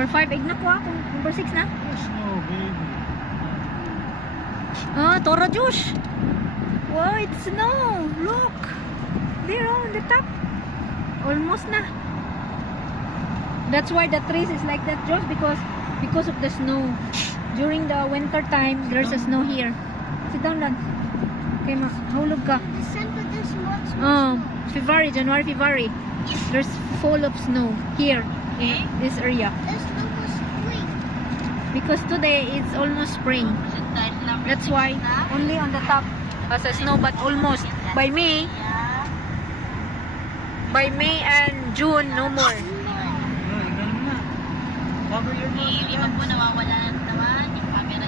Number 5, egg na ko ako. Number 6 na. Snow, baby. Ah, Toro Josh. Wow, it's snow. Look. There on the top. Almost na. That's why the trees is like that, Josh, because of the snow. During the winter time, there's a snow here. Sit down, Lance. Okay, ma. Hulog ka. December, there's much February, January, February. There's full of snow here in this area. There's no more spring. Because today it's almost spring. That's why only on the top has a snow, but almost by May and June, no more. Ganun na. Cover your nose. Hindi pa po nawawala naman yung camera